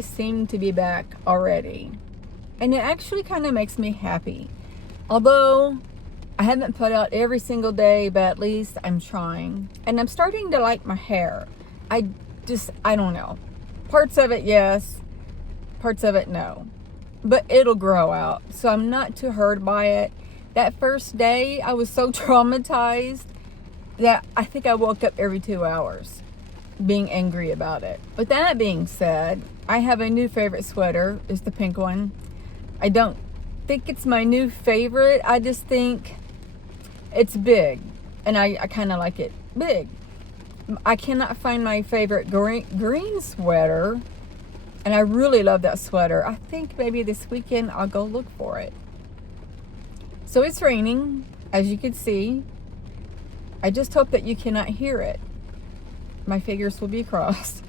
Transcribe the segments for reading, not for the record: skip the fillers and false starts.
I seem to be back already. And it actually kind of makes me happy. Although I haven't put out every single day, but at least I'm trying. And I'm starting to like my hair. I don't know. Parts of it, yes. Parts of it, no. But it'll grow out. So I'm not too hurt by it. That first day, I was so traumatized that I think I woke up every 2 hours being angry about it. With that being said, I have a new favorite sweater. It's the pink one. I don't think it's my new favorite. I just think it's big. And I kind of like it big. I cannot find my favorite green sweater. And I really love that sweater. I think maybe this weekend I'll go look for it. So it's raining, as you can see. I just hope that you cannot hear it. My fingers will be crossed.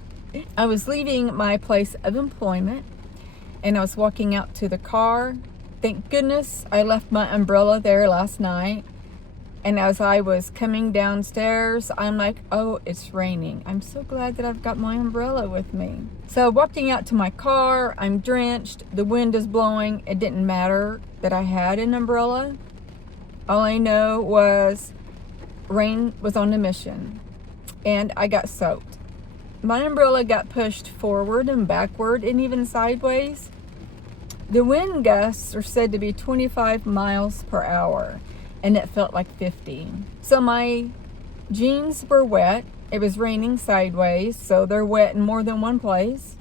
I was leaving my place of employment and I was walking out to the car. Thank goodness I left my umbrella there last night. And as I was coming downstairs, I'm like, oh, it's raining. I'm so glad that I've got my umbrella with me. So walking out to my car, I'm drenched. The wind is blowing. It didn't matter that I had an umbrella. All I know was rain was on a mission. And I got soaked. My umbrella got pushed forward and backward and even sideways. The wind gusts are said to be 25 miles per hour. And it felt like 50. So my jeans were wet. It was raining sideways, so they're wet in more than one place.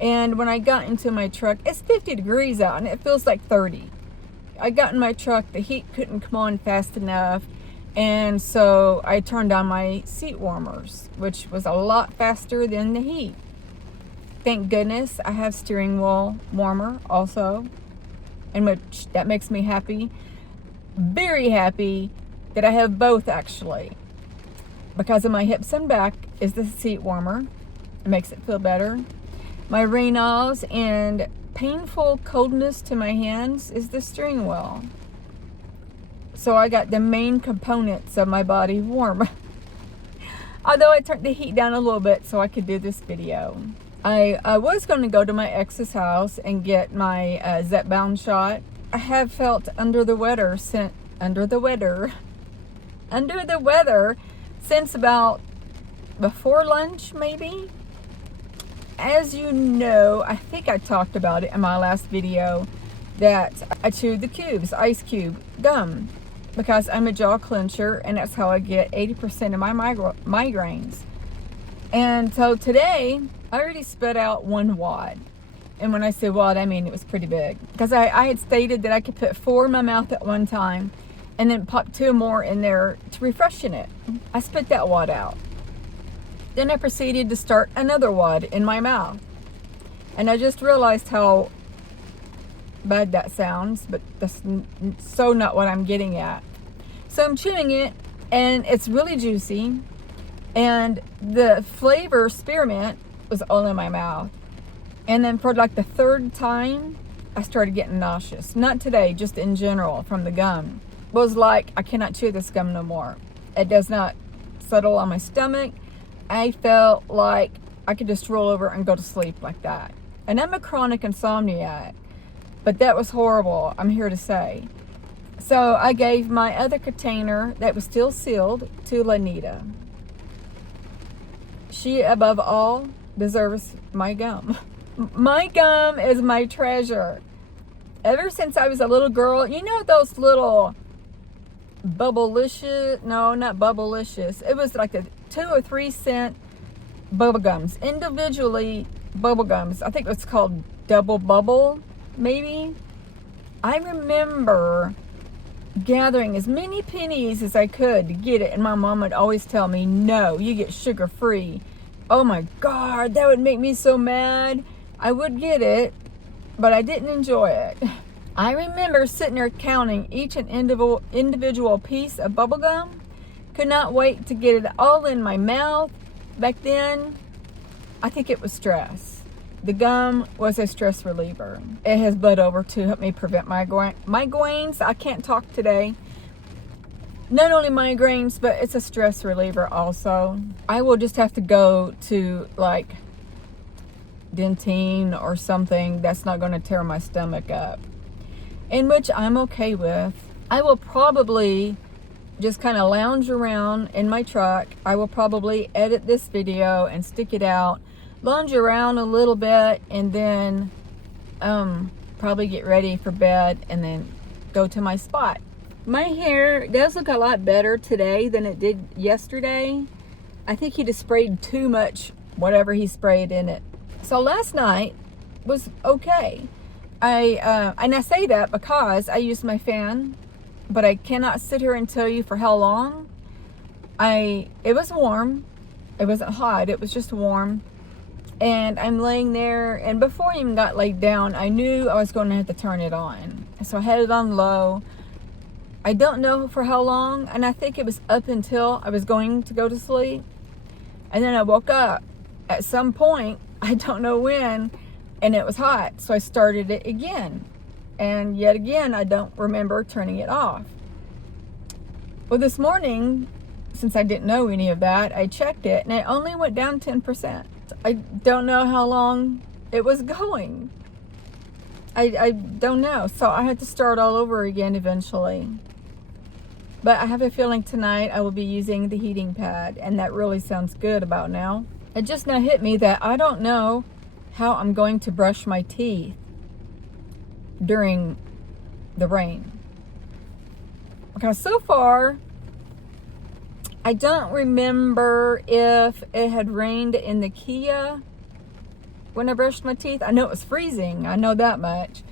And when I got into my truck, it's 50 degrees out and it feels like 30. I got in my truck, the heat couldn't come on fast enough. And so I turned on my seat warmers, which was a lot faster than the heat. Thank goodness I have steering wheel warmer also, and which that makes me happy. Very happy that I have both actually. Because of my hips and back is the seat warmer. It makes it feel better. My Raynaud's and painful coldness to my hands is the steering wheel. So I got the main components of my body warm. Although I turned the heat down a little bit so I could do this video. I was going to go to my ex's house and get my Zepbound shot. I have felt under the weather since about before lunch, maybe. As you know, I think I talked about it in my last video that I chewed the cubes, ice cube gum, because I'm a jaw clencher and that's how I get 80% of my migraines. And so today I already spit out 1 wad. And when I say wad, I mean it was pretty big. Because I had stated that I could put 4 in my mouth at one time and then pop 2 more in there to refreshen it. I spit that wad out. Then I proceeded to start another wad in my mouth. And I just realized how bad that sounds, but that's so not what I'm getting at. So I'm chewing it and it's really juicy. And the flavor spearmint was all in my mouth. And then for like the 3rd time, I started getting nauseous. Not today, just in general from the gum. It was like, I cannot chew this gum no more. It does not settle on my stomach. I felt like I could just roll over and go to sleep like that. And I'm a chronic insomniac, but that was horrible, I'm here to say. So I gave my other container that was still sealed to Lanita. She, above all, deserves my gum. My gum is my treasure. Ever since I was a little girl, you know those little Bubblicious? No, not Bubblicious. It was like a 2 or 3 cent bubble gums. Individually bubble gums. I think it was called Double Bubble, maybe. I remember gathering as many pennies as I could to get it, and my mom would always tell me, no, you get sugar free. Oh my God, that would make me so mad. I would get it, but I didn't enjoy it. I remember sitting there counting each and individual piece of bubble gum. Could not wait to get it all in my mouth. Back then, I think it was stress. The gum was a stress reliever. It has bled over to help me prevent migraines. I can't talk today. Not only migraines, but it's a stress reliever also. I will just have to go to like Dentine or something that's not going to tear my stomach up, in which I'm okay with. I will probably just kind of lounge around in my truck. I will probably edit this video and stick it out, lounge around a little bit, and then probably get ready for bed and then go to my spot. My hair does look a lot better today than it did yesterday. I think he just sprayed too much whatever he sprayed in it. So last night was okay. And I say that because I used my fan, but I cannot sit here and tell you for how long. It was warm. It wasn't hot. It was just warm. And I'm laying there, and before I even got laid down, I knew I was going to have to turn it on. So I had it on low. I don't know for how long, and I think it was up until I was going to go to sleep. And then I woke up at some point, I don't know when, and it was hot. So I started it again. And yet again, I don't remember turning it off. Well, this morning, since I didn't know any of that, I checked it, and it only went down 10%. I don't know how long it was going. I don't know. So I had to start all over again eventually. But I have a feeling tonight I will be using the heating pad, and that really sounds good about now. It just now hit me that I don't know how I'm going to brush my teeth during the rain. Because so far, I don't remember if it had rained in the Kia when I brushed my teeth. I know it was freezing. I know that much.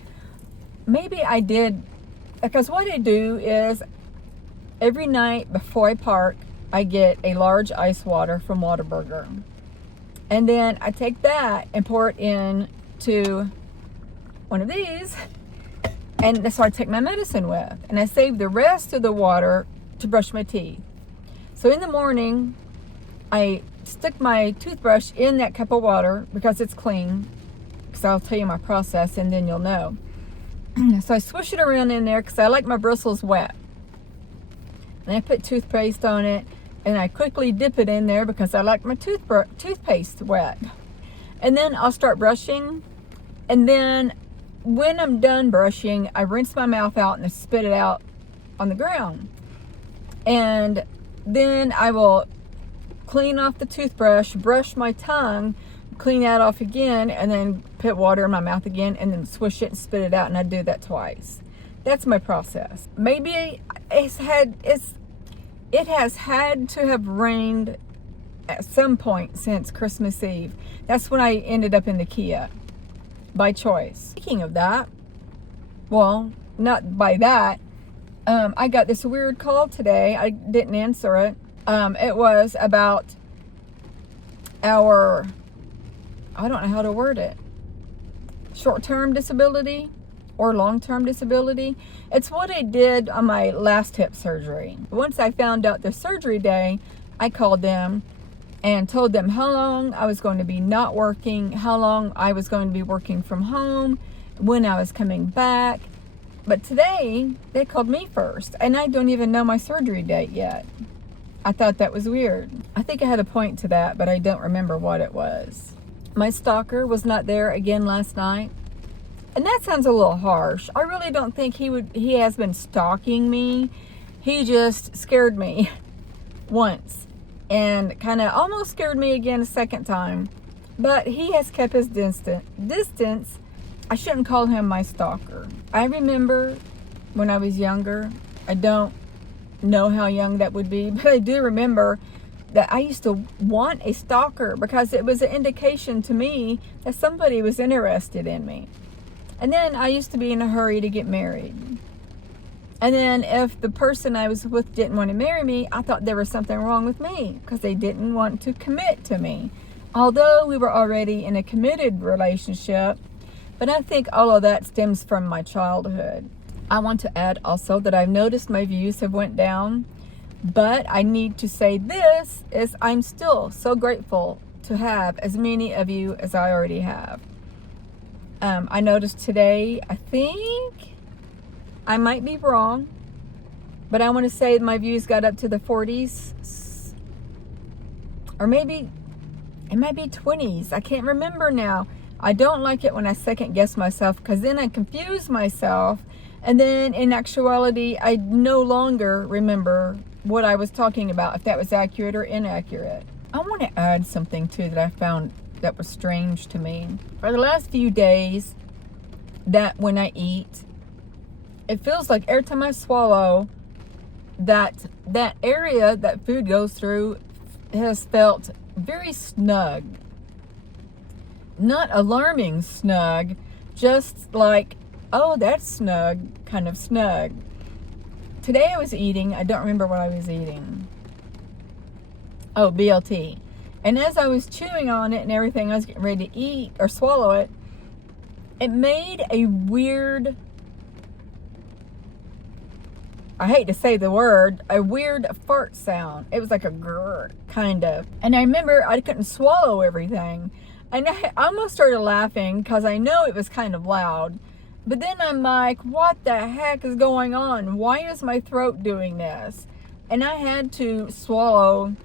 Maybe I did, because what I do is every night before I park, I get a large ice water from Whataburger. And then I take that and pour it into one of these, and that's what I take my medicine with. And I save the rest of the water to brush my teeth. So in the morning, I stick my toothbrush in that cup of water because it's clean. Because I'll tell you my process and then you'll know. So I swish it around in there because I like my bristles wet. And I put toothpaste on it, and I quickly dip it in there because I like my toothpaste wet. And then I'll start brushing. And then when I'm done brushing, I rinse my mouth out and I spit it out on the ground. And then I will clean off the toothbrush, brush my tongue, clean that off again, and then put water in my mouth again, and then swish it and spit it out. And I do that twice. That's my process. Maybe it has had to have rained at some point since Christmas Eve. That's when I ended up in the Kia by choice. Speaking of that, well, not by that, I got this weird call today. I didn't answer it. It was about our, I don't know how to word it, short-term disability or long-term disability. It's what I did on my last hip surgery. Once I found out the surgery day, I called them and told them how long I was going to be not working, how long I was going to be working from home, when I was coming back. But today, they called me first, and I don't even know my surgery date yet. I thought that was weird. I think I had a point to that, but I don't remember what it was. My stalker was not there again last night. And that sounds a little harsh. I really don't think he has been stalking me. He just scared me once and kind of almost scared me again a second time. But he has kept his distance. I shouldn't call him my stalker. I remember when I was younger, I don't know how young that would be, but I do remember that I used to want a stalker because it was an indication to me that somebody was interested in me. And then I used to be in a hurry to get married. And then if the person I was with didn't want to marry me, I thought there was something wrong with me because they didn't want to commit to me. Although we were already in a committed relationship, but I think all of that stems from my childhood. I want to add also that I've noticed my views have went down, but I need to say this is I'm still so grateful to have as many of you as I already have. I noticed today, I think, I might be wrong, but I want to say my views got up to the 40s, or maybe it might be 20s. I can't remember now. I don't like it when I second guess myself, because then I confuse myself, and then in actuality I no longer remember what I was talking about, if that was accurate or inaccurate. I want to add something too that I found that was strange to me. For the last few days, that when I eat, it feels like every time I swallow, that area that food goes through has felt very snug. Not alarming snug, just like, oh, that's snug, kind of snug. Today I was eating, I don't remember what I was eating. Oh, BLT. And as I was chewing on it and everything, I was getting ready to eat or swallow it, it made a weird, I hate to say the word, a weird fart sound. It was like a grrr, kind of. And I remember I couldn't swallow everything. And I almost started laughing because I know it was kind of loud. But then I'm like, what the heck is going on? Why is my throat doing this? And I had to swallow,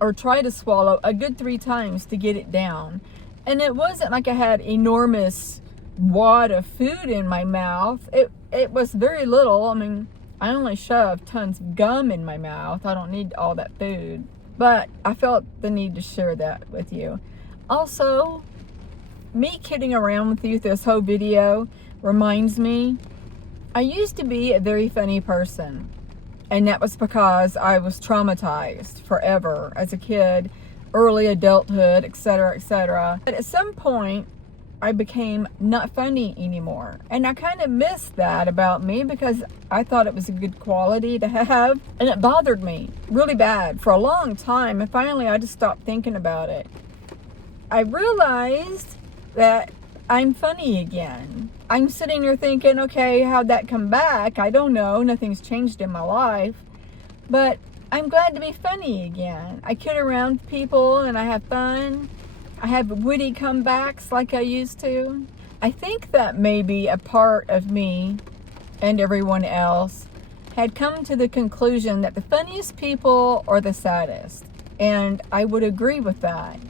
or try to swallow, a good 3 times to get it down. And it wasn't like I had enormous wad of food in my mouth. It was very little. I mean, I only shoved tons of gum in my mouth. I don't need all that food. But I felt the need to share that with you. Also, me kidding around with you this whole video reminds me, I used to be a very funny person. And that was because I was traumatized forever as a kid, early adulthood, etc., etc. But at some point, I became not funny anymore. And I kind of missed that about me, because I thought it was a good quality to have. And it bothered me really bad for a long time. And finally, I just stopped thinking about it. I realized that I'm funny again. I'm sitting there thinking, okay, how'd that come back? I don't know. Nothing's changed in my life. But I'm glad to be funny again. I kid around with people and I have fun. I have witty comebacks like I used to. I think that maybe a part of me and everyone else had come to the conclusion that the funniest people are the saddest. And I would agree with that.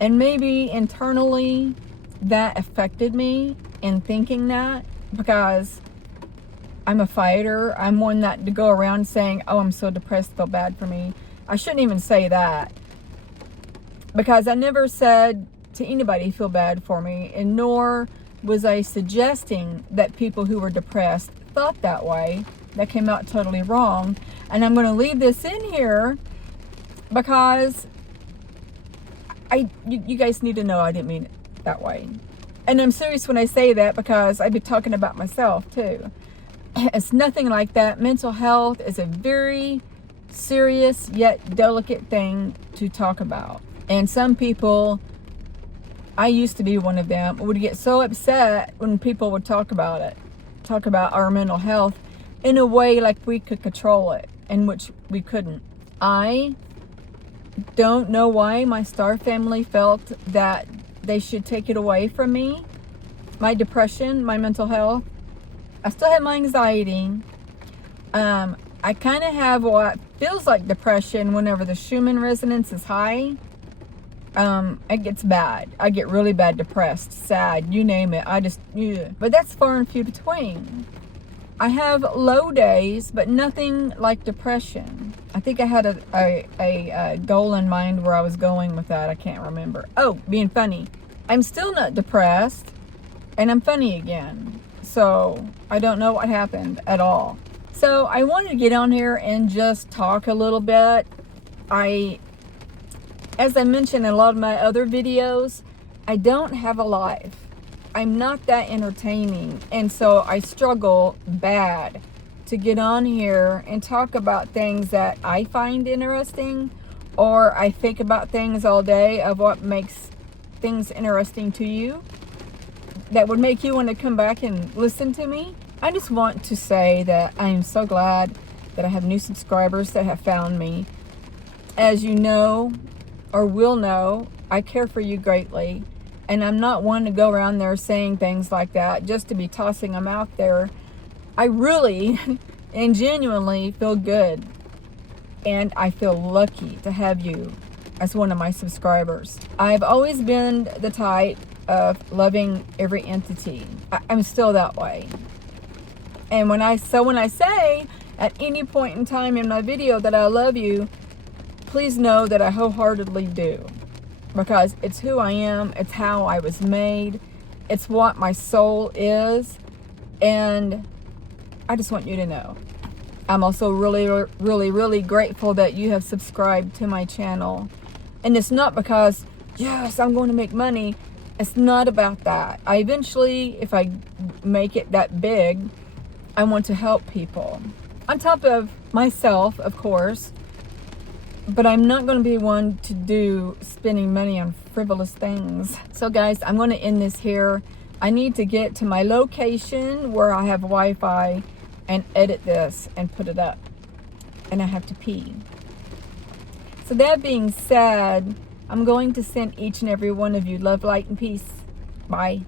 And maybe internally that affected me in thinking that, because I'm a fighter. I'm one that to go around saying, oh, I'm so depressed, feel bad for me. I shouldn't even say that, because I never said to anybody feel bad for me, and nor was I suggesting that people who were depressed thought that way. That came out totally wrong. And I'm going to leave this in here because you guys need to know I didn't mean it that way. And I'm serious when I say that, because I'd be talking about myself too. It's nothing like that. Mental health is a very serious yet delicate thing to talk about. And some people, I used to be one of them, would get so upset when people would talk about it, talk about our mental health in a way like we could control it, in which we couldn't. I don't know why my Star family felt that they should take it away from me. My depression, my mental health. I still have my anxiety. I kind of have what feels like depression whenever the Schumann resonance is high. It gets bad. I get really bad depressed, sad, you name it. But that's far and few between. I have low days, but nothing like depression. I think I had a goal in mind where I was going with that. I can't remember. Oh, being funny. I'm still not depressed, and I'm funny again. So I don't know what happened at all. So I wanted to get on here and just talk a little bit. As I mentioned in a lot of my other videos, I don't have a life. I'm not that entertaining, and so I struggle bad to get on here and talk about things that I find interesting, or I think about things all day of what makes things interesting to you that would make you want to come back and listen to me. I just want to say that I am so glad that I have new subscribers that have found me. As you know, or will know, I care for you greatly. And I'm not one to go around there saying things like that just to be tossing them out there. I really and genuinely feel good. And I feel lucky to have you as one of my subscribers. I've always been the type of loving every entity. I'm still that way. And when I say at any point in time in my video that I love you, please know that I wholeheartedly do. Because it's who I am, it's how I was made, it's what my soul is, and I just want you to know. I'm also really grateful that you have subscribed to my channel. And it's not because, yes, I'm going to make money. It's not about that. I eventually, if I make it that big, I want to help people. On top of myself, of course. But I'm not going to be one to do spending money on frivolous things. So guys, I'm going to end this here. I need to get to my location where I have Wi-Fi and edit this and put it up. And I have to pee. So that being said, I'm going to send each and every one of you love, light, and peace. Bye.